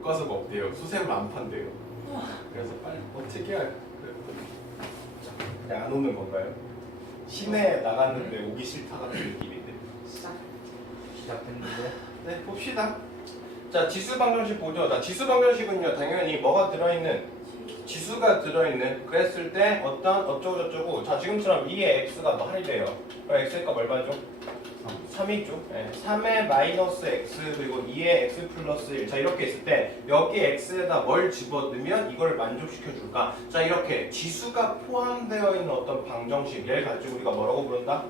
교과서가 없대요. 수생을 안 판대요. 그래서 빨리 어떻게 해야 그랬더니 그냥 안 오는 건가요? 시내에 나갔는데 오기 싫다 같은 느낌인데. 시작했는데. 네, 봅시다. 자, 지수 방정식 보죠. 자, 지수 방정식은요, 당연히 뭐가 들어있는? 지수가 들어있는. 그랬을 때 어떤 어쩌고저쩌고. 자, 지금처럼 2의 x가 뭐 할이래요. 그럼 x의 값 얼마죠? 3이죠. 네. 3의 마이너스 x 그리고 2의 x 플러스 1. 자, 이렇게 있을 때 여기 x에다 뭘 집어넣으면 이걸 만족시켜 줄까? 자, 이렇게 지수가 포함되어 있는 어떤 방정식 얘를 가지고 우리가 뭐라고 부른다?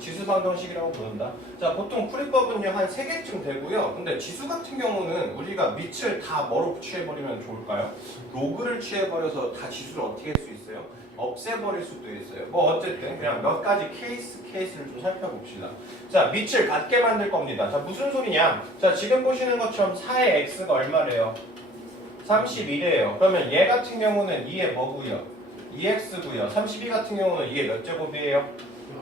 지수 방정식이라고 부른다. 자, 보통 풀이법은요 한 3개쯤 되고요. 근데 지수 같은 경우는 우리가 밑을 다 뭐로 취해버리면 좋을까요? 로그를 취해버려서 다 지수를 어떻게 할 수 있어요? 없애버릴 수도 있어요. 뭐 어쨌든 그냥 몇 가지 케이스를 좀 살펴봅시다. 자, 밑을 같게 만들 겁니다. 자, 무슨 소리냐? 자, 지금 보시는 것처럼 4의 x가 얼마래요? 31이에요. 그러면 얘 같은 경우는 2의 뭐고요? 2x고요. 32 같은 경우는 이게 몇 제곱이에요?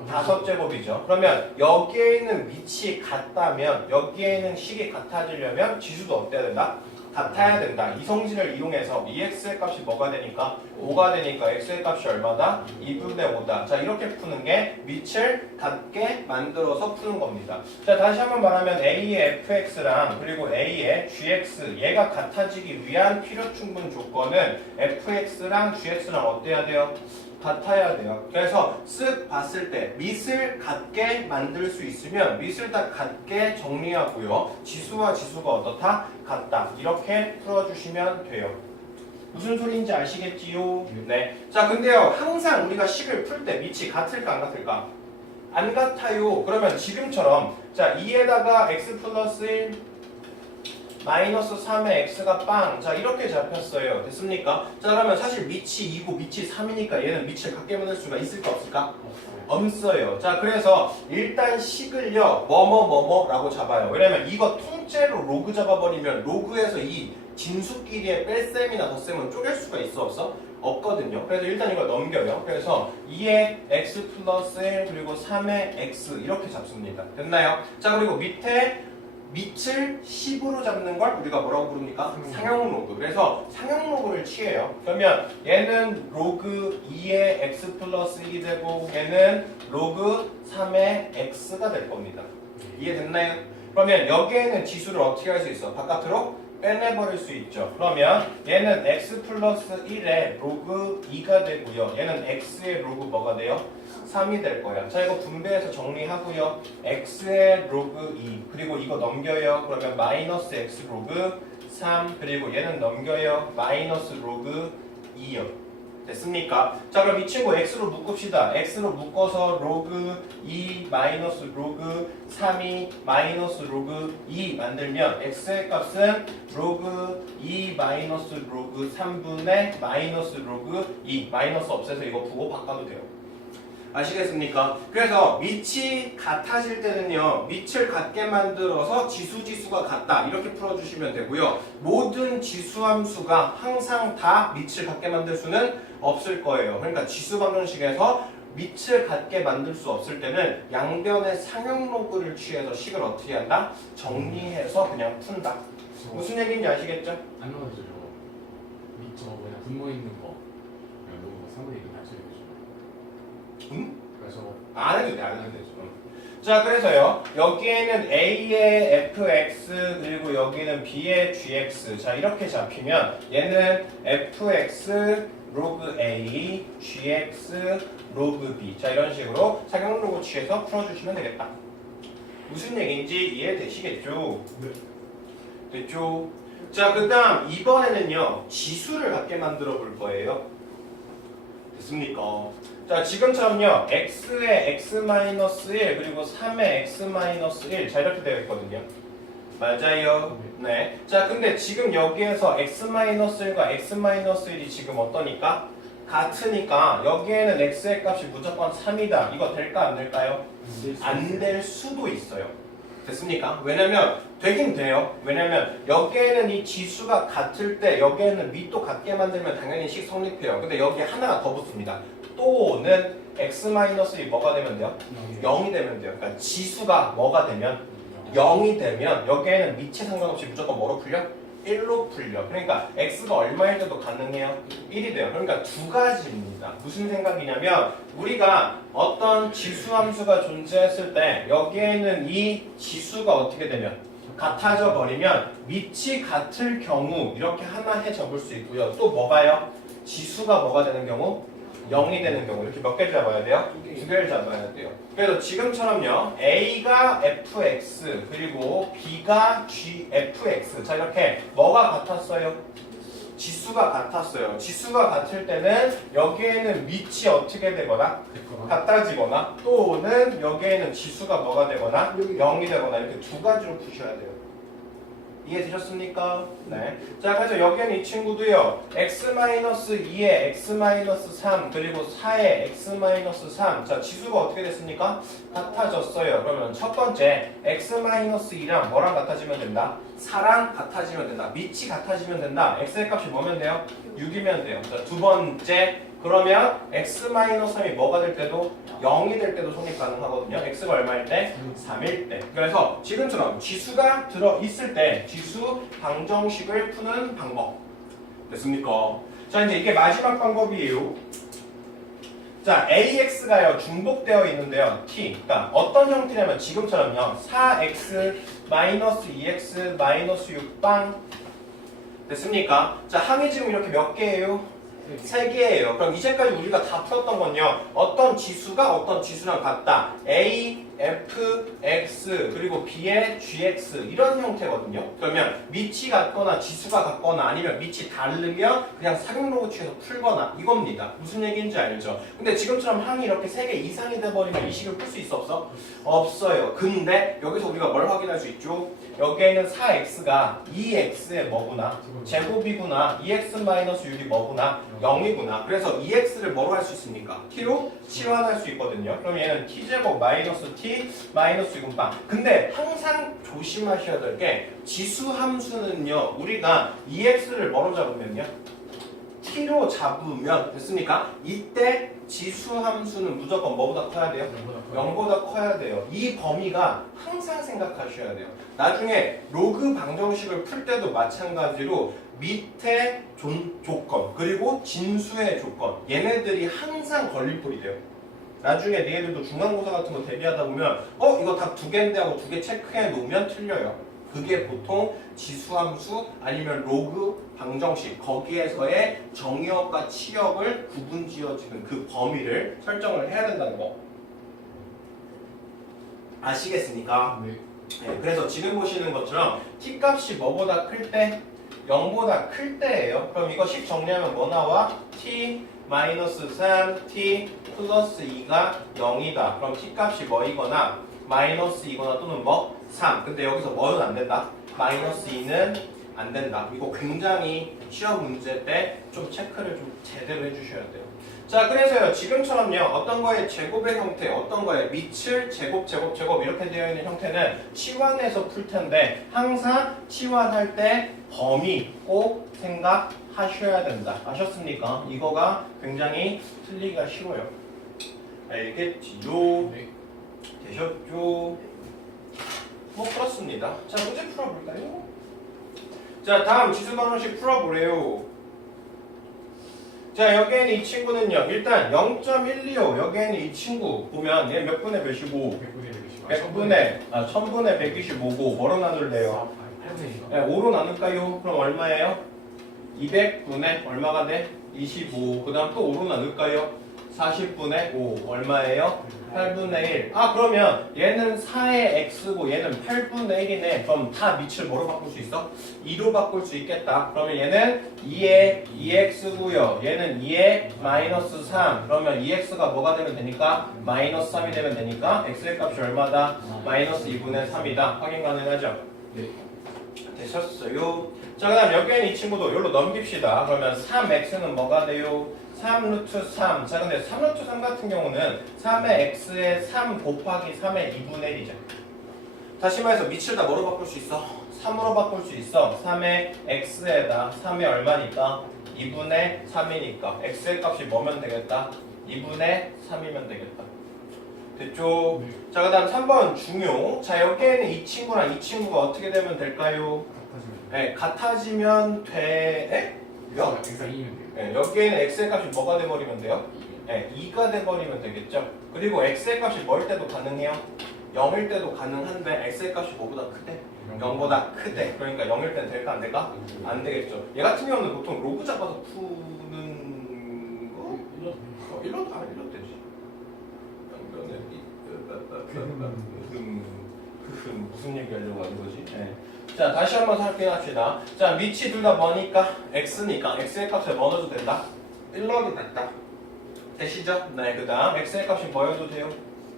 5제곱이죠. 그러면 여기에 있는 위치 같다면 여기에 있는 식이 같아지려면 지수도 어때야 된다? 같아야 된다. 이성질을 이용해서 2x의 값이 뭐가 되니까? 5가 되니까 x의 값이 얼마다? 2분의 5다. 자, 이렇게 푸는 게 밑을 같게 만들어서 푸는 겁니다. 자, 다시 한번 말하면 a의 fx랑 그리고 a의 gx 얘가 같아지기 위한 필요 충분 조건은 fx랑 gx랑 어때야 돼요? 같아야 돼요. 그래서 쓱 봤을 때 밑을 같게 만들 수 있으면 밑을 다 같게 정리하고요. 지수와 지수가 어떻다? 같다. 이렇게 풀어주시면 돼요. 무슨 소리인지 아시겠지요? 네. 자, 근데요. 항상 우리가 식을 풀 때 밑이 같을까 안 같을까? 안 같아요. 그러면 지금처럼 자 2에다가 x 플러스 1 마이너스 3의 x가 빵. 자, 이렇게 잡혔어요. 됐습니까? 자, 그러면 사실 밑이 2고 밑이 3이니까 얘는 밑을 같게 만들 수가 있을까 없을까? 없어요. 자, 그래서 일단 식을요 뭐뭐뭐뭐라고 잡아요. 왜냐면 이거 통째로 로그 잡아버리면 로그에서 이 진수끼리의 뺄셈이나 덧셈은 쪼갤 수가 있어 없어? 없거든요. 그래서 일단 이걸 넘겨요. 그래서 2의 x 플러스 1 그리고 3의 x 이렇게 잡습니다. 됐나요? 자, 그리고 밑에 밑을 10으로 잡는 걸 우리가 뭐라고 부릅니까? 상형 로그. 그래서 상형 로그를 취해요. 그러면 얘는 로그 2의 x 플러스 1이 되고 얘는 로그 3의 x가 될 겁니다. 이해됐나요? 그러면 여기에는 지수를 어떻게 할 수 있어? 바깥으로 빼내버릴 수 있죠. 그러면 얘는 x 플러스 1의 로그 2가 되고요. 얘는 x의 로그 뭐가 돼요? 3이 될 거야. 자, 이거 분배해서 정리하고요. x의 로그 2 그리고 이거 넘겨요. 그러면 마이너스 x 로그 3 그리고 얘는 넘겨요. 마이너스 로그 2요. 됐습니까? 자, 그럼 이 친구 x로 묶읍시다. x로 묶어서 로그 2 마이너스 로그 3이 마이너스 로그 2 만들면 x의 값은 로그 2 마이너스 로그 3분의 마이너스 로그 2 마이너스 없애서 이거 부호 바꿔도 돼요. 아시겠습니까? 그래서 밑이 같아질 때는요 밑을 같게 만들어서 지수가 같다 이렇게 풀어주시면 되고요. 모든 지수함수가 항상 다 밑을 같게 만들 수는 없을 거예요. 그러니까 지수 방정식에서 밑을 같게 만들 수 없을 때는 양변의 상형 로그를 취해서 식을 어떻게 한다? 정리해서 그냥 푼다. 무슨 얘기인지 아시겠죠? 안 넣어주죠. 저거. 밑 저거 그냥 분모 있는 거. 그냥 너무 3분의 1을 다시 해주죠. 응? 그래서 저거. 안 해도 돼, 안 해도 돼. 자, 그래서요 여기에는 a의 fx 그리고 여기는 b의 gx 자 이렇게 잡히면 얘는 fx 로그 a gx 로그 b 자 이런 식으로 상형 로그 취해서 풀어주시면 되겠다. 무슨 얘기인지 이해되시겠죠? 네. 됐죠? 자, 그 다음 이번에는요 지수를 갖게 만들어 볼 거예요. 됐습니까? 자, 지금처럼요 x의 x-1 그리고 3의 x-1 자 이렇게 되어 있거든요. 맞아요. 네. 자, 근데 지금 여기에서 x-1과 x-1이 지금 어떠니까? 같으니까 여기에는 x의 값이 무조건 3이다. 이거 될까 안 될까요? 안 될 수도 있어요. 됐습니까? 왜냐면 되긴 돼요. 왜냐면 여기에는 이 지수가 같을 때 여기에는 밑도 같게 만들면 당연히 식 성립해요. 근데 여기 하나가 더 붙습니다. 또는 x-이 뭐가 되면 돼요? 0이 되면 돼요. 그러니까 지수가 뭐가 되면 0이 되면 여기에는 밑에 상관없이 무조건 뭐로 풀려? 1로 풀려. 그러니까 x가 얼마일 때도 가능해요? 1이 돼요. 그러니까 두 가지입니다. 무슨 생각이냐면 우리가 어떤 지수 함수가 존재했을 때 여기에는 이 지수가 어떻게 되면 같아져 버리면 밑이 같을 경우 이렇게 하나에 적을 수 있고요. 또 뭐가요? 지수가 뭐가 되는 경우? 0이 되는 경우 이렇게 몇 개를 잡아야 돼요? 두 개를 잡아야 돼요. 그래서 지금처럼요. A가 fx 그리고 B가 gfx 자 이렇게 뭐가 같았어요? 지수가 같았어요. 지수가 같을 때는 여기에는 밑이 어떻게 되거나 같아지거나 또는 여기에는 지수가 뭐가 되거나 0이 되거나 이렇게 두 가지로 푸셔야 돼요. 이해되셨습니까? 네. 자, 그래서 여기는 이 친구도요. x-2에 x-3 그리고 4에 x-3 자, 지수가 어떻게 됐습니까? 같아졌어요. 그러면 첫 번째 x-2랑 뭐랑 같아지면 된다? 4랑 같아지면 된다. 밑이 같아지면 된다. x의 값이 뭐면 돼요? 6이면 돼요. 자, 두 번째 그러면 x-3이 뭐가 될 때도 0이 될 때도 성립 가능하거든요. x가 얼마일 때? 3일 때. 그래서 지금처럼 지수가 들어있을 때 지수 방정식을 푸는 방법. 됐습니까? 자, 이제 이게 마지막 방법이에요. 자, AX가요 중복되어 있는데요. T. 그러니까 어떤 형태냐면 지금처럼요. 4X 마이너스 2X 마이너스 6방 됐습니까? 자, 항이 지금 이렇게 몇 개예요? 3개예요. 그럼 이제까지 우리가 다 풀었던 건요. 어떤 지수가 어떤 지수랑 같다. A, F, X 그리고 B의 GX 이런 형태거든요. 그러면 밑이 같거나 지수가 같거나 아니면 밑이 다르면 그냥 사경로그 취해서 풀거나 이겁니다. 무슨 얘기인지 알죠? 근데 지금처럼 항이 이렇게 3개 이상이 돼버리면 이 식을 풀 수 있어 없어? 없어요. 근데 여기서 우리가 뭘 확인할 수 있죠? 여기에는 4X가 2X의 뭐구나? 제곱이구나. 2X-6이 뭐구나? 0이구나. 그래서 2X를 뭐로 할 수 있습니까? T로 치환할 수 있거든요. 그럼 얘는 T제곱 마이너스 T 마이너스 6은 근데 항상 조심하셔야 될 게 지수 함수는요. 우리가 2X를 뭐로 잡으면요? T로 잡으면 됐습니까? 이때 지수 함수는 무조건 뭐보다 커야 돼요? 0보다 커야 돼요. 이 범위가 항상 생각하셔야 돼요. 나중에 로그 방정식을 풀 때도 마찬가지로 밑에 조건 그리고 진수의 조건 얘네들이 항상 걸림돌이 돼요. 나중에 너희들도 중간고사 같은 거 대비하다 보면 이거 답 2개인데 하고 2개 체크해 놓으면 틀려요. 그게 보통 지수함수 아니면 로그 방정식 거기에서의 정의역과 치역을 구분 지어지는 그 범위를 설정을 해야 된다는 거 아시겠습니까? 네. 네, 그래서 지금 보시는 것처럼 t값이 뭐보다 클 때? 0보다 클 때예요. 그럼 이거 식 정리하면 뭐 나와? t 마이너스 3, t 플러스 2가 0이다. 그럼 t값이 뭐이거나 마이너스 2거나 또는 뭐? 3. 근데 여기서 뭐는 안 된다? 마이너스 2는 안 된다. 이거 굉장히 시험 문제 때 좀 체크를 좀 제대로 해주셔야 돼요. 자, 그래서요. 지금처럼요. 어떤 거의 제곱의 형태, 어떤 거의 밑을 제곱 이렇게 되어 있는 형태는 치환해서 풀 텐데 항상 치환할 때 범위 꼭 생각하셔야 된다. 아셨습니까? 이거가 굉장히 틀리기가 쉬워요. 알겠지요? 네. 되셨죠? 뭐 풀었습니다. 자, 문제 풀어볼까요? 자, 다음 지수 방정식 풀어보래요. 자, 여기에는 이 친구는요. 일단 0.125 여기에는 이 친구 보면 얘 몇 분의 몇이고 1000분의 125고 뭐로 나눌래요? 5로 나눌까요? 그럼 얼마예요? 200분의 얼마가 돼? 25. 그 다음 또 5로 나눌까요? 40분의 5. 얼마예요? 8분의 1. 그러면 얘는 4의 x고 얘는 8분의 1이네. 그럼 다 밑을 뭐로 바꿀 수 있어? 2로 바꿀 수 있겠다. 그러면 얘는 2의 2x고요. 얘는 2의 마이너스 3. 그러면 2x가 뭐가 되면 되니까? 마이너스 3이 되면 되니까 x의 값이 얼마다? 마이너스 2분의 3이다. 확인 가능하죠? 네. 되셨어요? 자, 그 다음 여기에는 이 친구도 여기로 넘깁시다. 그러면 3x는 뭐가 돼요? 3 루트 3. 자, 근데 3 루트 3 같은 경우는 3의 x에 3 곱하기 3의 2분의 1이죠. 다시 말해서 밑을 다 뭐로 바꿀 수 있어? 3으로 바꿀 수 있어. 3의 x에다 3의 얼마니까? 2분의 3이니까 x의 값이 뭐면 되겠다? 2분의 3이면 되겠다. 됐죠? 네. 자, 그 다음 3번 중요. 자, 여기에는 이 친구랑 이 친구가 어떻게 되면 될까요? 네, 같아지면 돼. 몇? X가 2면 돼요. 네, 여기에는 x의 값이 뭐가 돼버리면 돼요? 네, 2가 돼버리면 되겠죠. 그리고 x의 값이 뭐일 때도 가능해요? 0일 때도 가능한데 x의 값이 뭐보다 크대? 0보다 크대. 그러니까 0일 때는 될까 안 될까? 안 되겠죠. 얘 같은 경우는 보통 로그 잡아서 푸는 거? 일러도 되지. 무슨 얘기 하려고 하는 거지? 네. 자, 다시 한번 확인합시다. 자, 밑이 둘 다 뭐니까? x니까 x의 값을 뭐 넣어도 된다? 1 넣어도 된다. 되시죠? 네, 그 다음 x의 값이 뭐여도 돼요?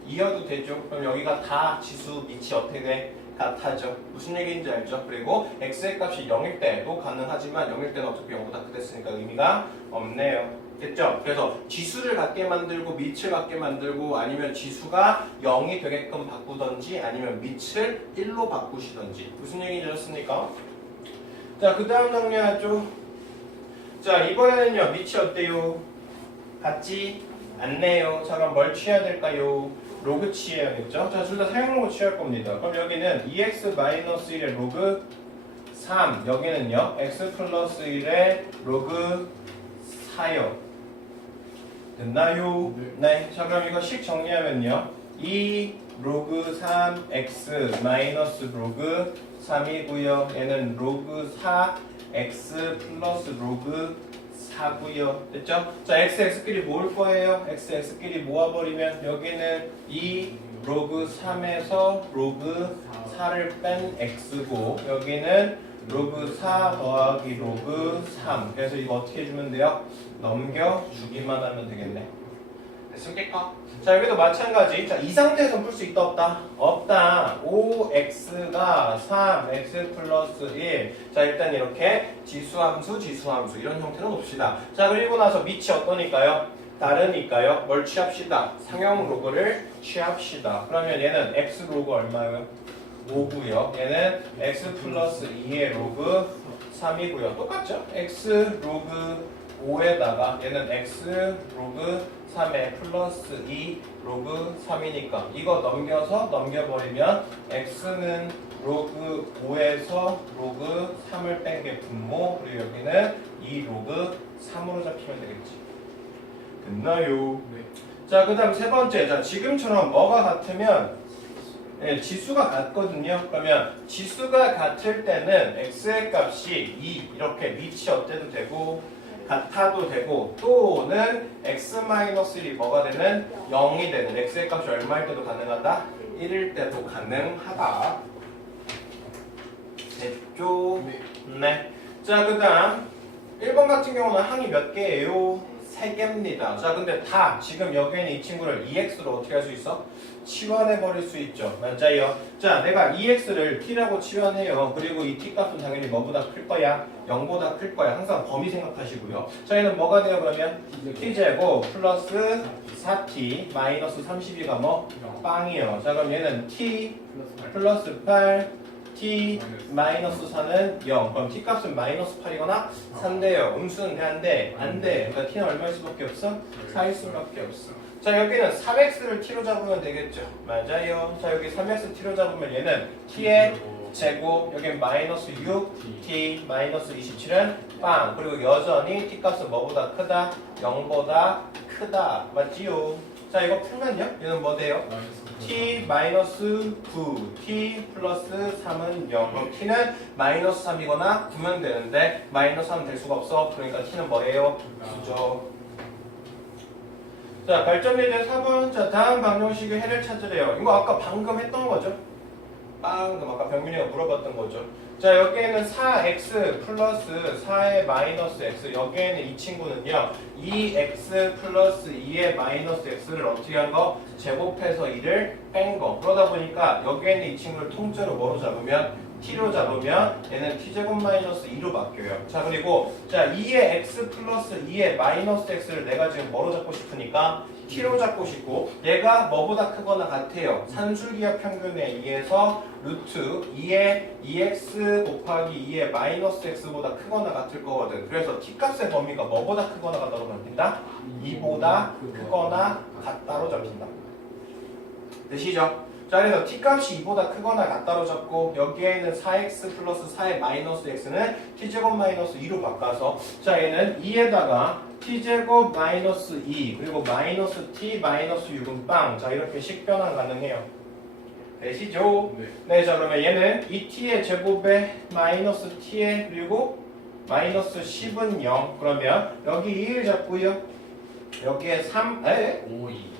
2여도 되죠? 그럼 여기가 다 지수 밑이 어떻게 돼? 같아져. 무슨 얘기인지 알죠? 그리고 x의 값이 0일 때도 가능하지만 0일 때는 어차피 0보다 크댔으니까 의미가 없네요. 됐죠? 그래서 지수를 같게 만들고 밑을 같게 만들고 아니면 지수가 0이 되게끔 바꾸던지 아니면 밑을 1로 바꾸시던지 무슨 얘기인지 아셨습니까? 자, 그 다음 정리하죠. 자, 이번에는요 밑이 어때요? 같지 않네요. 자, 그럼 뭘 취해야 될까요? 로그 취해야겠죠? 자, 둘 다 사용로그 취할 겁니다. 그럼 여기는 2x-1의 로그 3 여기는요 x 플러스 1의 로그 4요. 됐나요? 네. 자, 그럼 이거 식 정리하면요 2 로그 3 x 마이너스 로그 3이고요. 얘는 로그 4 x 플러스 로그 4고요. 됐죠? 자, x끼리 모을 거예요. x끼리 모아버리면 여기는 2 로그 3에서 로그 4를 뺀 x고 여기는 로그 4 더하기 로그 3. 그래서 이거 어떻게 해주면 돼요? 넘겨주기만 하면 되겠네. 됐습니까? 자, 여기도 마찬가지. 자, 이 상태에서 풀 수 있다 없다? 없다. 5x가 3x 플러스 1. 자, 일단 이렇게 지수함수 이런 형태로 놉시다. 자, 그리고 나서 밑이 어떠니까요? 다르니까요. 뭘 취합시다? 상형 로그를 취합시다. 그러면 얘는 x 로그 얼마예요? 5고요. 얘는 x 플러스 2의 로그 3이고요. 똑같죠? x 로그 5에다가 얘는 x 로그 3의 플러스 2 로그 3이니까 이거 넘겨버리면 x는 로그 5에서 로그 3을 뺀 게 분모 그리고 여기는 2 로그 3으로 잡히면 되겠지. 됐나요? 네. 자, 그 다음 세 번째. 자, 지금처럼 뭐가 같으면 지수가 같거든요. 그러면 지수가 같을 때는 x의 값이 2 이렇게 밑이 어때도 되고 같아도 되고 또는 x-1이 뭐가 되는 0이 되는 x의 값이 얼마일 때도 가능하다? 1일 때도 가능하다. 됐죠? 네. 자, 그 다음 1번 같은 경우는 항이 몇 개예요? 3개입니다. 자, 근데 다 지금 여기 있는 이 친구를 2x로 어떻게 할 수 있어? 치환해버릴 수 있죠. 맞아요. 자, 내가 2x를 t라고 치환해요. 그리고 이 t 값은 당연히 뭐보다 클 거야? 0보다 클 거야. 항상 범위 생각하시고요. 자, 얘는 뭐가 돼요 그러면? t제곱 플러스 4t 마이너스 32가 뭐? 빵이에요. 자, 그럼 얘는 t 플러스 8 t 마이너스 4는 0. 그럼 t 값은 마이너스 8이거나 3대요. 음수는 돼? 안 돼? 안 돼. 그러니까 t는 얼마일 수밖에 없어? 4일 수밖에 없어. 자, 여기는 3x를 t로 잡으면 되겠죠. 맞아요. 자, 여기 3x t로 잡으면 얘는 t의 제곱, 여기 마이너스 6 t 마이너스 27은 빵. 그리고 여전히 t 값은 뭐보다 크다? 0보다 크다. 맞지요? 자, 이거 풀면요. 얘는 뭐 돼요? t 마이너스 9 t 플러스 3은 0. 그럼 t는 마이너스 3이거나 9면 되는데 마이너스 3은 될 수가 없어. 그러니까 t는 뭐예요? 9죠. 자, 발전미제 4번. 자, 다음 방정식의 해를 찾으래요. 이거 아까 방금 했던 거죠? 방금 아까 병민이가 물어봤던 거죠. 자, 여기에는 4x 플러스 4의 마이너스 x. 여기에는 이 친구는요 2x 플러스 2의 마이너스 x를 어떻게 한 거? 제곱해서 2를 뺀 거. 그러다 보니까 여기에는 이 친구를 통째로 뭐로 잡으면 t로 잡으면 얘는 t제곱 마이너스 2로 바뀌어요. 자, 그리고 자 2의 x 플러스 2의 마이너스 x를 내가 지금 뭐로 잡고 싶으니까 t로 잡고 싶고 얘가 뭐보다 크거나 같아요. 산술기하 평균에 의해서 루트 2의 2x 곱하기 2의 마이너스 x보다 크거나 같을 거거든. 그래서 t값의 범위가 뭐보다 크거나 같다로 잡힌다? 2보다 크거나 같다로 잡힌다. 되시죠? 자, 그래서 t 값이 2보다 크거나 같다로 잡고 여기에 있는 4x 플러스 4의 마이너스 x는 t제곱 마이너스 2로 바꿔서 자, 얘는 2에다가 t제곱 마이너스 2 그리고 마이너스 t 마이너스 6은 빵. 자, 이렇게 식변환 가능해요. 되시죠? 네. 네, 자, 그러면 얘는 2t의 제곱에 마이너스 t에 그리고 마이너스 10은 0. 그러면 여기 2를 잡고요. 여기에 3, 5, 2.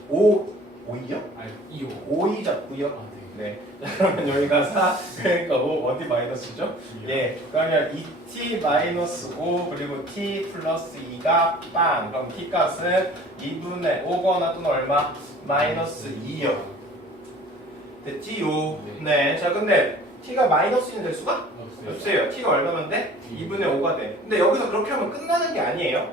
5이요? 아니 2, 5. 5이 잡고요. 아, 네. 네. 그러면 여기가 4, 그러니까 5 어디 마이너스죠? 예. 그러면 2t 마이너스 5 그리고 t 플러스 2가 빵. 그럼 t 값은 2분의 5거나 또는 얼마? 마이너스 2요. 됐지요? 네. 자, 근데 t가 마이너스 2는 될 수가? 없어요. t가 얼마면 돼? 2분의 5가 돼. 근데 여기서 그렇게 하면 끝나는 게 아니에요.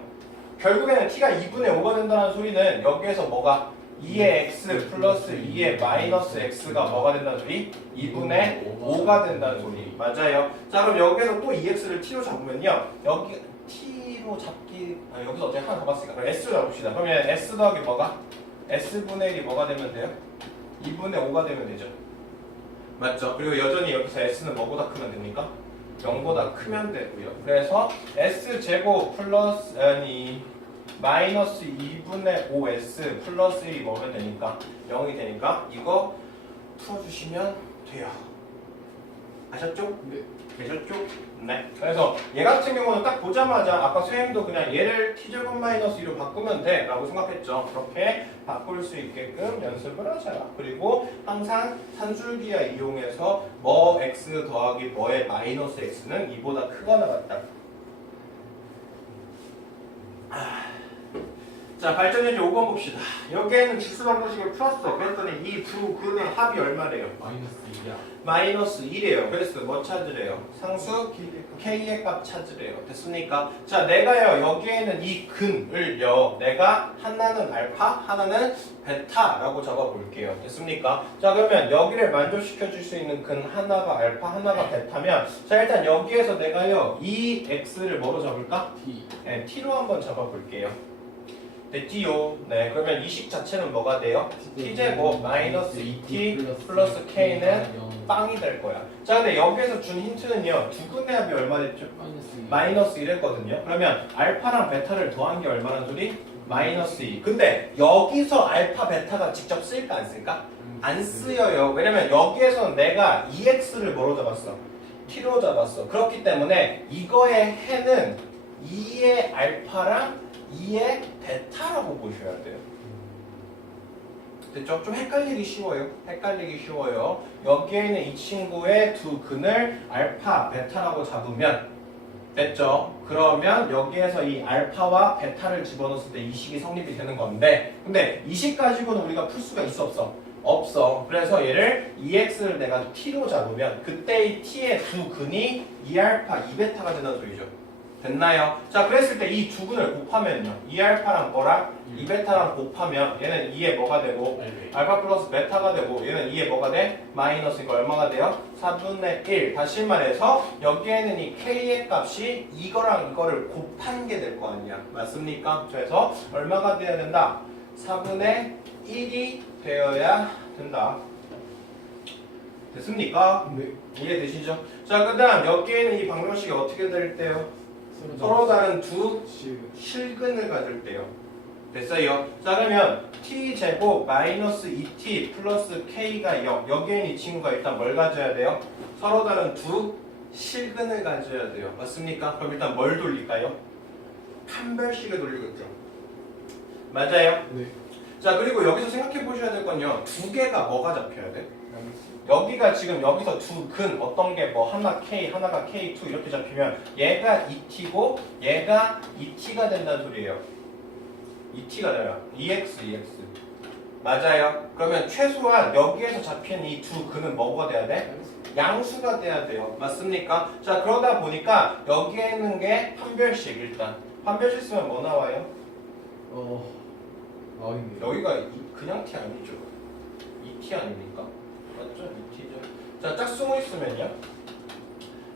결국에는 t가 2분의 5가 된다는 소리는 여기에서 뭐가 2의 x 플러스 2의 마이너스 x가 뭐가 된다는 소리? 2분의 5가 된다는 소리. 맞아요. 자, 그럼 여기에서 또 2x를 t로 잡으면요. 여기 t로 잡기 여기서 어차피 하나 더 봤으니까 그럼 s로 잡읍시다. 그러면 s 더하기 뭐가? s분의 1이 뭐가 되면 돼요? 2분의 5가 되면 되죠. 맞죠? 그리고 여전히 여기서 s는 뭐보다 크면 됩니까? 0보다 크면 되고요. 그래서 s제곱 플러스 마이너스 2분의 5s 플러스 1이 뭐면 되니까 0이 되니까 이거 풀어주시면 돼요. 아셨죠? 네. 되셨죠? 네. 그래서 얘 같은 경우는 딱 보자마자 아까 선생님도 그냥 얘를 t제곱 마이너스 2로 바꾸면 돼 라고 생각했죠. 그렇게 바꿀 수 있게끔 연습을 하자. 그리고 항상 산술기하 이용해서 뭐 x 더하기 뭐의 마이너스 x는 2보다 크거나 같다. 자, 발전현재 5번 봅시다. 여기에는 지수 방정식을 풀었어. 그랬더니 이 두 근의 합이 얼마래요? 마이너스 2야. 마이너스 1이에요. 그래서 뭐 찾으래요? 상수 k의 값 찾으래요. 됐습니까? 자, 내가요 여기에는 이 근을요 내가 하나는 알파 하나는 베타라고 잡아볼게요. 됐습니까? 자, 그러면 여기를 만족시켜 줄 수 있는 근 하나가 알파 하나가 베타면 자, 일단 여기에서 내가요 이 x를 뭐로 잡을까? T. 네, t로 한번 잡아볼게요. 됐지요? 네, 그러면 이 식 자체는 뭐가 돼요? t제곱 마이너스 2t 플러스 k는 빵이 될 거야. 자, 근데 여기에서 준 힌트는요 두 근의 합이 얼마 됐죠? 마이너스 1했거든요. 그러면 알파랑 베타를 더한 게 얼마나 소리? 마이너스 2. 근데 여기서 알파 베타가 직접 쓰일까 안 쓸까? 안 쓰여요. 왜냐면 여기에서는 내가 2x를 뭐로 잡았어? t로 잡았어. 그렇기 때문에 이거의 해는 2의 알파랑 2의 베타라고 보셔야 돼요. 됐죠? 좀 헷갈리기 쉬워요. 헷갈리기 쉬워요. 여기에 있는 이 친구의 두 근을 알파, 베타라고 잡으면 됐죠? 그러면 여기에서 이 알파와 베타를 집어넣었을 때 이 식이 성립이 되는 건데 근데 이 식 가지고는 우리가 풀 수가 있어 없어? 없어. 그래서 얘를 2x를 내가 t로 잡으면 그때 이 t의 두 근이 2알파, 2베타가 된다는 소리죠. 됐나요? 자, 그랬을 때 이 두 근을 곱하면요 2알파랑 뭐랑? 2베타랑 곱하면 얘는 2에 뭐가 되고 알파 플러스 베타가 되고 얘는 2에 뭐가 돼? 마이너스니까 얼마가 돼요? 4분의 1. 다시 말해서 여기에는 이 k의 값이 이거랑 이거를 곱한 게 될 거 아니야. 맞습니까? 그래서 얼마가 돼야 된다? 4분의 1이 되어야 된다. 됐습니까? 네. 이해되시죠? 자, 그 다음 여기에는 이 방정식이 어떻게 될 때요? 서로 다른 두 실근을 가질 때요. 됐어요? 자, 그러면 t제곱 마이너스 2t 플러스 k가 0. 여기에는 이 친구가 일단 뭘 가져야 돼요? 서로 다른 두 실근을 가져야 돼요. 맞습니까? 그럼 일단 뭘 돌릴까요? 판별식을 돌리겠죠. 맞아요? 네. 자, 그리고 여기서 생각해 보셔야 될 건요. 두 개가 뭐가 잡혀야 돼? 여기가 지금 여기서 두 근 어떤 게 뭐 하나 K 하나가 K2 이렇게 잡히면 얘가 2T고 얘가 2T가 된다는 소리예요. 2T가 돼요. 2X 맞아요. 그러면 최소한 여기에서 잡힌 이 두 근은 뭐가 돼야 돼? 양수가 돼야 돼요. 맞습니까? 자, 그러다 보니까 여기에 있는 게 판별식 일단 판별식 쓰면 뭐 나와요? 여기가 그냥 T 아니죠? 2T 아닙니까? 맞죠? 2T죠. 자, 짝수모 있으면요.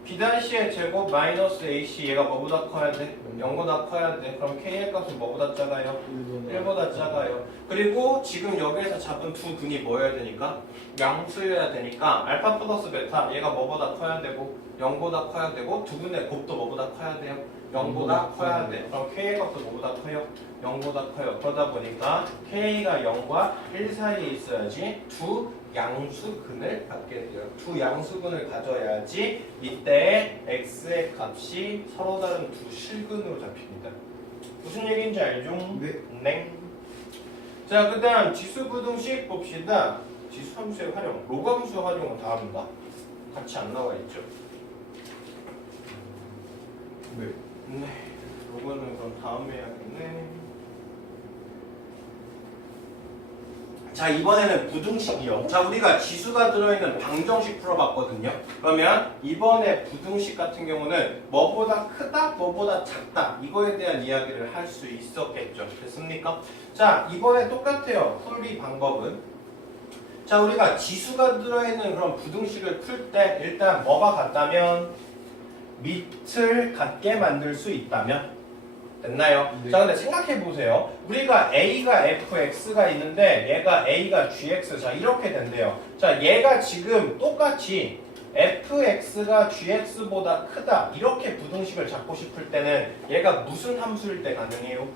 B-의 제곱 마이너스 AC 얘가 뭐보다 커야 돼? 0보다 커야 돼. 그럼 K의 값은 뭐보다 작아요? 1보다 작아요. 그리고 지금 여기에서 잡은 두 근이 뭐여야 되니까? 양수여야 되니까 알파 플러스 베타 얘가 뭐보다 커야 되고 0보다 커야 되고 두 근의 곱도 뭐보다 커야 돼요? 0보다 커야 돼. 그럼 K의 값도 뭐보다 커요? 0보다 커요. 그러다 보니까 K가 0과 1 사이에 있어야지 두 양수근을 갖게 돼요. 두 양수근을 가져야지 이때 X의 값이 서로 다른 두 실근으로 잡힙니다. 무슨 얘기인지 알죠? 네. 자, 그 다음 지수부등식 봅시다. 지수함수의 활용, 로그함수 활용은 다음인가? 같이 안 나와 있죠? 네. 네. 로그는 그럼 다음에 해야겠네. 자, 이번에는 부등식이요. 자, 우리가 지수가 들어있는 방정식 풀어봤거든요. 그러면 이번에 부등식 같은 경우는 뭐보다 크다, 뭐보다 작다 이거에 대한 이야기를 할 수 있었겠죠. 됐습니까? 자, 이번에 똑같아요. 풀이 방법은. 자, 우리가 지수가 들어있는 그런 부등식을 풀 때 일단 뭐가 같다면 밑을 같게 만들 수 있다면 됐나요? 네. 자, 근데 생각해 보세요. 우리가 A가 fx가 있는데 얘가 A가 gx. 자, 이렇게 된대요. 자, 얘가 지금 똑같이 fx가 gx보다 크다 이렇게 부등식을 잡고 싶을 때는 얘가 무슨 함수일 때 가능해요?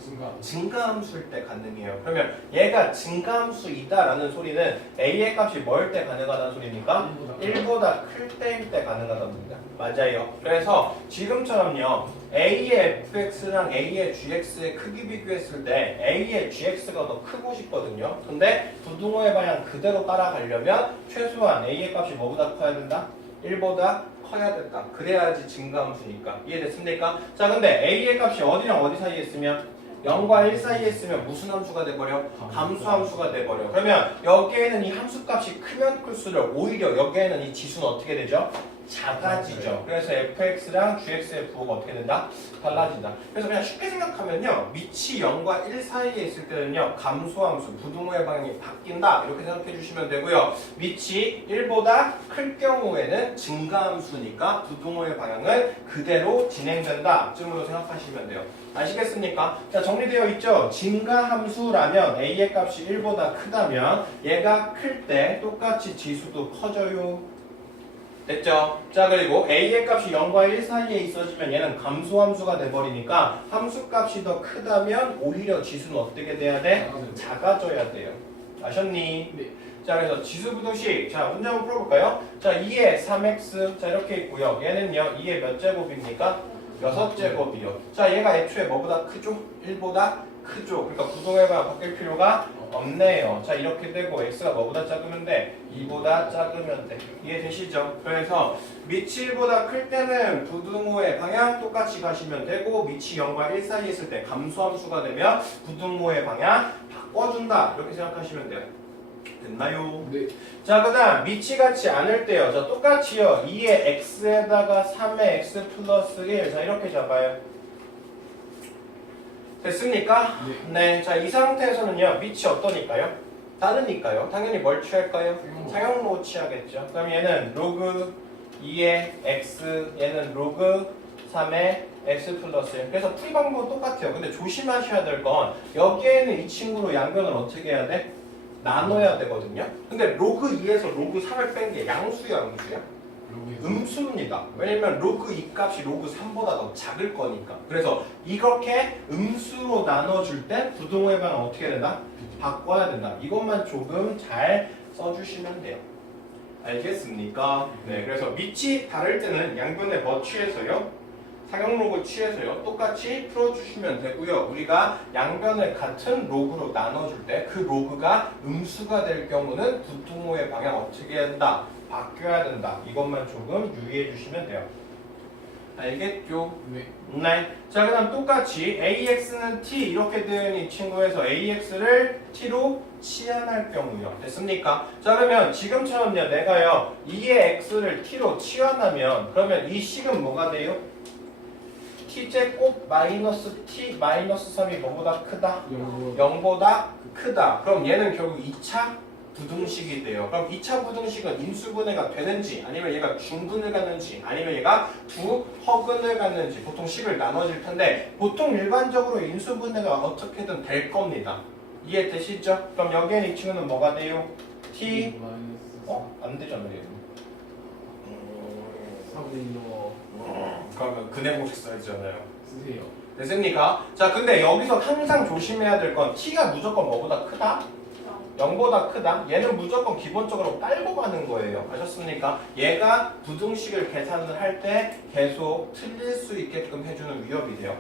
증가함수일 때 가능해요. 그러면 얘가 증가함수이다라는 소리는 A의 값이 뭐일 때 가능하다는 소리입니까? 1보다 클 때일 때 가능하답니다. 맞아요. 그래서 지금처럼요. A의 fx랑 A의 gx의 크기 비교했을 때 A의 gx가 더 크고 싶거든요. 근데 부등호의 방향 그대로 따라가려면 최소한 A의 값이 뭐보다 커야 된다? 1보다 커야 된다. 그래야지 증가함수니까. 이해됐습니까? 자, 근데 A의 값이 어디랑 어디 사이에 있으면 0과 1 사이에 있으면 무슨 함수가 돼버려? 감수함수가 돼버려. 그러면 여기에는 이 함수값이 크면 클수록 오히려 여기에는 이 지수는 어떻게 되죠? 작아지죠. 그래서 fx랑 gx의 부호가 어떻게 된다? 달라진다. 그래서 그냥 쉽게 생각하면요. 밑이 0과 1 사이에 있을 때는요. 감소함수, 부등호의 방향이 바뀐다. 이렇게 생각해 주시면 되고요. 밑이 1보다 클 경우에는 증가함수니까 부등호의 방향은 그대로 진행된다. 쯤으로 생각하시면 돼요. 아시겠습니까? 자, 정리되어 있죠? 증가함수라면 a의 값이 1보다 크다면 얘가 클 때 똑같이 지수도 커져요. 됐죠? 자, 그리고 A의 값이 0과 1 사이에 있어지면 얘는 감소함수가 돼버리니까 함수값이 더 크다면 오히려 지수는 어떻게 돼야 돼? 작아져야 돼요. 아셨니? 네. 자, 그래서 지수부등식. 자, 문제 한번 풀어볼까요? 자, 2에 3x. 자, 이렇게 있고요. 얘는요, 2의 몇 제곱입니까? 6제곱이요. 자, 얘가 애초에 뭐보다 크죠? 1보다 크죠? 그러니까 부등호의 방향 바뀔 필요가 없네요. 자, 이렇게 되고 x가 뭐보다 작으면 돼? 2보다 작으면 돼. 이해되시죠? 그래서 밑이 1보다 클 때는 부등호의 방향 똑같이 가시면 되고 밑이 0과 1 사이에 있을 때 감소함수가 되면 부등호의 방향 바꿔준다. 이렇게 생각하시면 돼요. 됐나요? 네. 자, 그 다음 밑이 같지 않을 때요. 자, 똑같이요. 2의 x에다가 3의 x 플러스 1. 자, 이렇게 잡아요. 됐습니까? 네. 자, 이 상태에서는요. 밑이 어떠니까요? 다르니까요. 당연히 뭘 취할까요? 상형로 취하겠죠. 그럼 얘는 로그 2의 x, 얘는 로그 3의 x 플러스 1. 그래서 풀이 방법은 똑같아요. 근데 조심하셔야 될 건 여기에는 이 친구로 양변을 어떻게 해야 돼? 나눠야 되거든요. 근데 로그 2에서 로그 3을 뺀 게 양수야, 음수야? 음수입니다. 왜냐면 로그 2 값이 로그 3보다 더 작을 거니까. 그래서 이렇게 음수로 나눠줄 때 부등호의 방향 어떻게 된다? 바꿔야 된다. 이것만 조금 잘 써주시면 돼요. 알겠습니까? 네, 그래서 밑이 다를 때는 양변에 뭐 취해서요? 상형 로그 취해서요. 똑같이 풀어주시면 되고요. 우리가 양변을 같은 로그로 나눠줄 때 그 로그가 음수가 될 경우는 부등호의 방향 어떻게 한다? 바뀌어야 된다. 이것만 조금 유의해 주시면 돼요. 알겠죠? 네. 네. 자, 그 다음 똑같이 AX는 T 이렇게 된 이 친구에서 AX를 T로 치환할 경우요. 됐습니까? 자, 그러면 지금처럼요. 내가요 2의 X를 T로 치환하면 그러면 이 식은 뭐가 돼요? T제곱 마이너스 T 마이너스 3이 뭐보다 크다? 0보다 크다. 그럼 얘는 결국 2차 부등식이 돼요. 그럼 2차 부등식은 인수분해가 되는지 아니면 얘가 중근을 갖는지 아니면 얘가 부허근을 갖는지 보통 식을 나눠질 텐데 보통 일반적으로 인수분해가 어떻게든 될 겁니다. 이해되시죠? 그럼 여기엔 이 친구는 뭐가 돼요? t 안 되잖아요. 4분의 1로 그러면 근해공식 써야잖아요. 쓰세요. 됐습니까? 자, 근데 여기서 항상 조심해야 될 건 t가 무조건 뭐보다 크다? 0보다 크다? 얘는 무조건 기본적으로 깔고 가는 거예요. 아셨습니까? 얘가 부등식을 계산을 할 때 계속 틀릴 수 있게끔 해주는 위협이 돼요.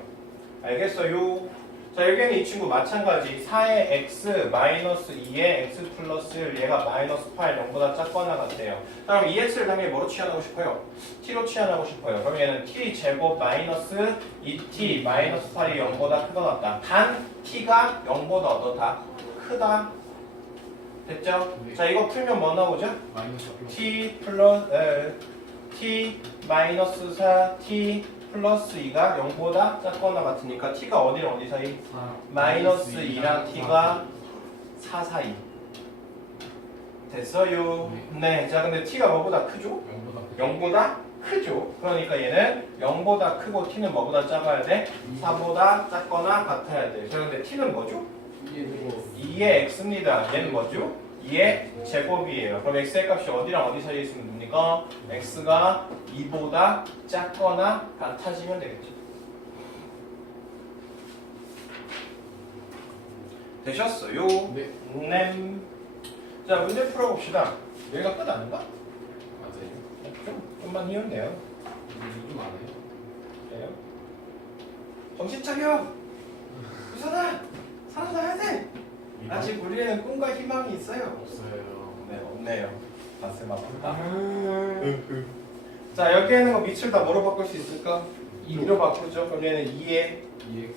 알겠어요? 자, 여기는 이 친구 마찬가지 4의 x 마이너스 2의 x 플러스 1 얘가 마이너스 8 0보다 작거나 같대요. 자, 그럼 2x를 당연히 뭐로 치환하고 싶어요? t로 치환하고 싶어요. 그럼 얘는 t 제곱 마이너스 2t 마이너스 8이 0보다 크거나 같다. 단 t가 0보다 어떻다? 크다. 됐죠? 네. 자, 이거 풀면 뭐 나오죠? 마이너스 플러스 t 플러스 t 마이너스 4 t 플러스 2가 0보다 작거나 같으니까 t가 어디랑 어디 사이? 4 마이너스 2랑 t가 4 사이. 됐어요? 네. 자, 근데 t가 뭐보다 크죠? 0보다 0보다 크죠? 그러니까 얘는 0보다 크고 t는 뭐보다 작아야 돼? 4보다 작거나 같아야 돼. 자, 근데 t는 뭐죠? 2의 x입니다. 얘는 뭐죠? 2의 제곱이에요. 그럼 x의 값이 어디랑 어디 사이에 있으면 됩니까? x가 2보다 작거나 같아지면 되겠죠. 되셨어요? 네. 네. 자, 문제 풀어봅시다. 여기가 끝 아닌가? 맞아요. 좀만 이었네요. 좀 많아요. 그래요? 정신 차려! 우선아! 살아나야 돼! 아직 우리에는 꿈과 희망이 있어요. 없어요. 네, 없네요. 가슴 아프다. 자, 여기에 있는 거 밑을 다 뭐로 바꿀 수 있을까? 2로 바꾸죠. 그럼 얘는 2에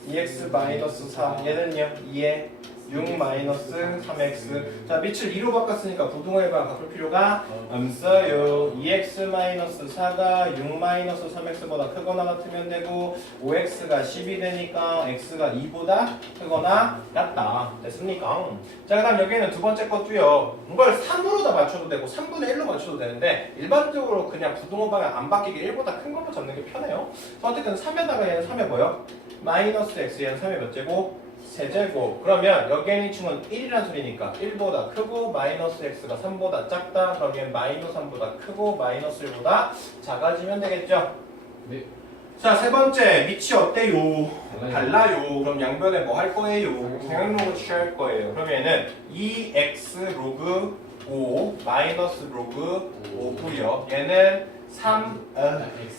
2x 마이너스 4. 얘는요? 2에 6 마이너스 3x. 자, 밑을 2로 바꿨으니까 부등호에만 바꿀 필요가 없어요. 2x 마이너스 4가 6 마이너스 3x보다 크거나 같으면 되고 5x가 10이 되니까 x가 2보다 크거나 같다. 됐습니까? 자, 그 다음 여기에는 두 번째 것도요. 이걸 3으로 다 맞춰도 되고 3분의 1로 맞춰도 되는데 일반적으로 그냥 부등호 방향 안 바뀌게 1보다 큰 것만 잡는 게 편해요. 어쨌든 3에다가 얘는 3에 뭐요? 마이너스 x 얘는 3의 몇 제곱? 세제곱. 그러면 여기에 있는 층은 1이란 소리니까 1보다 크고 마이너스 x가 3보다 작다. 그럼 얘는 마이너스 3보다 크고 마이너스 1보다 작아지면 되겠죠? 네. 자, 세 번째 밑이 어때요? 달라요. 달라요. 그럼 양변에 뭐 할 거예요? 평행로그 취할 거예요. 그럼 얘는 2x 로그 5 마이너스 로그 5고요. 얘는 3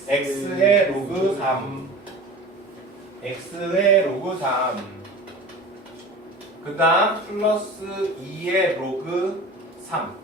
x의 로그 3 x의 로그 3 그 다음 플러스 2의 로그 3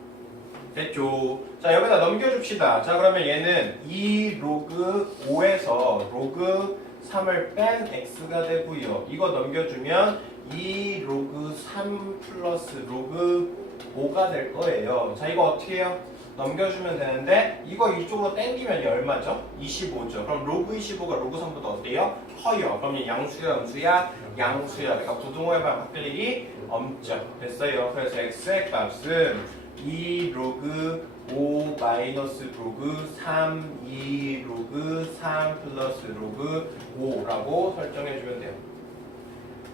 됐죠? 자, 여기다 넘겨줍시다. 자, 그러면 얘는 2 로그 5에서 로그 3을 뺀 x가 되고요. 이거 넘겨주면 2 로그 3 플러스 로그 5가 될 거예요. 자, 이거 어떻게 해요? 넘겨주면 되는데 이거 이쪽으로 땡기면 얼마죠? 25죠. 그럼 로그 25가 로그 3보다 어때요? 커요. 그럼 얘 양수야 음수야? 양수야. 그러니까 부등호에만 바뀔 일이 없죠. 됐어요. 그래서 x의 값은 2 로그 5 마이너스 로그 3 2 로그 3 플러스 로그 5라고 설정해주면 돼요.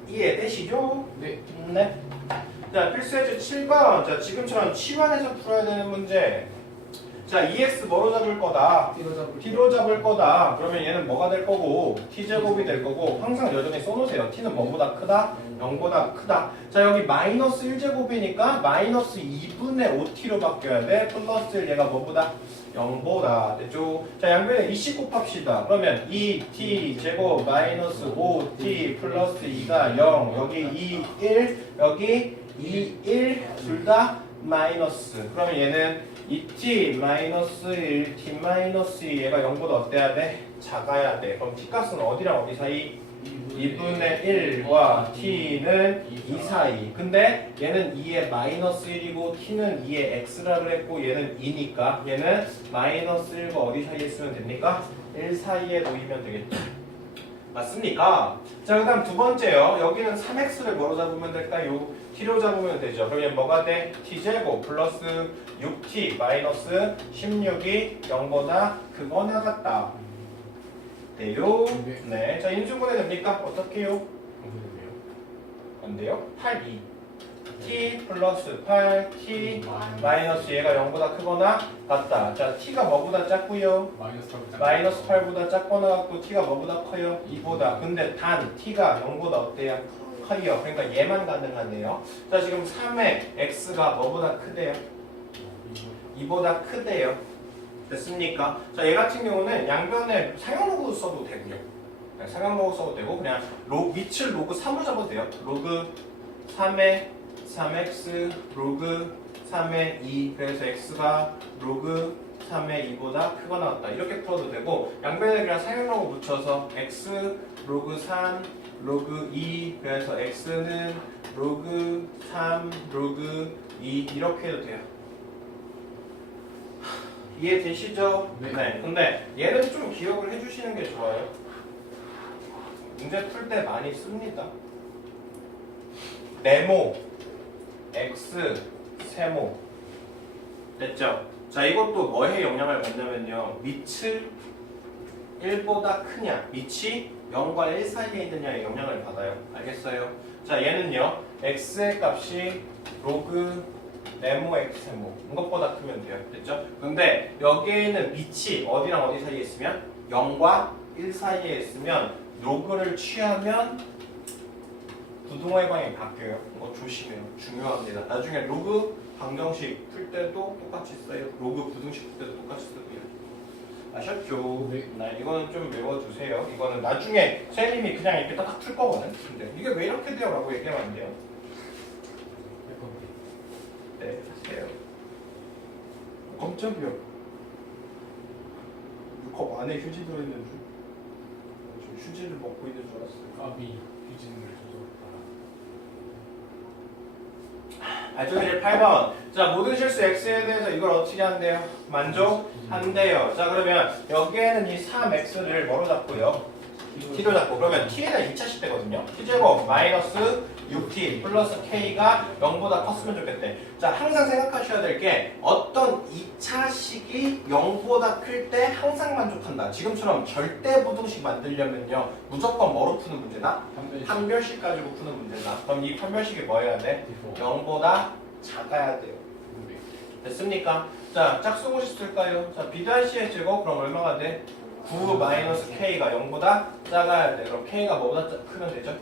이해되시죠? 네. 네. 자, 필수예제 7번. 자, 지금처럼 치환해서 풀어야 되는 문제. 자, EX 뭐로 잡을 거다? T로 잡을 거다. 그러면 얘는 뭐가 될 거고? T제곱이 될 거고 항상 여전히 써놓으세요. T는 뭐보다 크다? 0보다 크다. 자, 여기 마이너스 1제곱이니까 마이너스 2분의 5T로 바뀌어야 돼. 플러스 1 얘가 뭐보다? 0보다. 됐죠? 자, 양변에 20 곱합시다. 그러면 2T 제곱 마이너스 5T 플러스 2가 0. 여기 2, 1, 여기 2, 1 둘 다 마이너스. 그러면 얘는 2t 마이너스 1, t 마이너스 2 얘가 0보다 어때야 돼? 작아야 돼. 그럼 t 값은 어디랑 어디 사이? 2분의 1과 t는 2 사이. 근데 얘는 2의 마이너스 1이고 t는 2의 x라 그랬고 얘는 2니까 얘는 마이너스 1과 어디 사이에 있으면 됩니까? 1 사이에 놓이면 되겠죠. 맞습니까? 자, 그 다음 두 번째요. 여기는 3x를 뭐로 잡으면 될까요? t로 잡으면 되죠. 그러면 뭐가 돼? t제곱 플러스 6t 마이너스 16이 0보다 크거나 같다. 돼요? 네. 자, 인수분해 됩니까? 어떻게 해요? 어떻게 안 돼요? 8, 2. t 플러스 8, t 마이너스 얘가 0보다 크거나 같다. 자, t가 뭐보다 작고요? 마이너스 8보다 작거나 같고 t가 뭐보다 커요? 2보다. 근데 단 t가 0보다 어때요? 커요. 그러니까 얘만 가능하네요. 자, 지금 3의 x가 뭐보다 크대요? 2보다 크대요. 됐습니까? 자, 얘 같은 경우는 양변에 상형로그 써도 되고요. 네, 상형로그 써도 되고 그냥 밑을 로그 3으로 잡아도 돼요. 로그 3의 3x 로그 3의 2 그래서 x가 로그 3의 2보다 크거나 같다. 이렇게 풀어도 되고 양변에 그냥 상형로그 붙여서 x 로그 3 로그 2 그래서 x는 로그 3 로그 2 이렇게 해도 돼요. 이해되시죠? 네. 근데 얘는 좀 기억을 해주시는 게 좋아요. 문제 풀 때 많이 씁니다. 네모, x, 세모. 됐죠? 자, 이것도 뭐에 영향을 받냐면요. 밑을 1보다 크냐, 밑이 0과 1 사이에 있느냐에 영향을 받아요. 알겠어요? 자, 얘는요. x의 값이 로그 네모 x 세모 이것보다 크면 돼요. 됐죠? 근데 여기에는 밑이 어디랑 어디 사이에 있으면 0과 1 사이에 있으면 로그를 취하면 부등호의 방향이 바뀌어요. 이거 조심해요. 중요합니다. 나중에 로그 방정식 풀 때도 똑같이 써요. 로그 부등식 풀 때도 똑같이 쓰고요. 아셨죠? 네. 이거는 좀 외워두세요. 이거는 나중에 선생님이 그냥 이렇게 딱 풀 거거든. 근데 이게 왜 이렇게 돼요? 라고 얘기하면 안 돼요. 네, 하세요. 깜짝이야. 컵 안에 휴지 들어있는 줄. 저 휴지를 먹고 있는 줄 알았어요. 까비 휴지를 조절했다. 발전기 8번. 자, 모든 실수 x에 대해서 이걸 어떻게 한대요? 만족한대요. 자, 그러면 여기에는 이 3x를 뭐로 잡고요? t로 잡고 그러면 t에는 2차식 되거든요. t제곱 마이너스 6t 플러스 k가 0보다 컸으면 좋겠대. 자, 항상 생각하셔야 될 게 어떤 2차식이 0보다 클 때 항상 만족한다. 지금처럼 절대 부등식 만들려면요. 무조건 뭐로 푸는 문제다? 판별식 가지고 푸는 문제다. 그럼 이 판별식이 뭐 해야 돼? 0보다 작아야 돼요. 됐습니까? 자, 짝수고 싶을까요? 자, b-의 제곱 그럼 얼마가 돼? 9 마이너스 k가 0보다 작아야 돼. 그럼 k가 뭐보다 크면 되죠?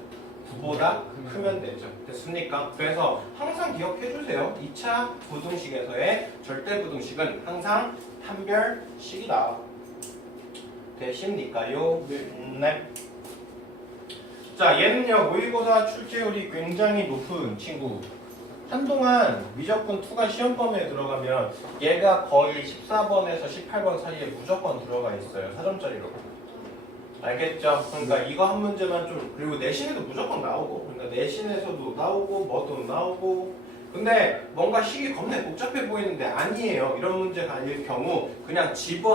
9보다 크면 되죠. 됐습니까? 그래서 항상 기억해 주세요. 2차 부등식에서의 절대 부등식은 항상 판별식이다. 되십니까요? 네. 자, 얘는요. 모의고사 출제율이 굉장히 높은 친구. 한동안 미적분 2가 시험 범위에 들어가면 얘가 거의 14번에서 18번 사이에 무조건 들어가 있어요. 4점짜리로. 알겠죠? 그러니까 이거 한 문제만 좀 그리고 내신에도 무조건 나오고 그러니까 내신에서도 나오고 뭐도 나오고 근데 뭔가 식이 겁나 복잡해 보이는데 아니에요. 이런 문제가 아닐 경우 그냥 집어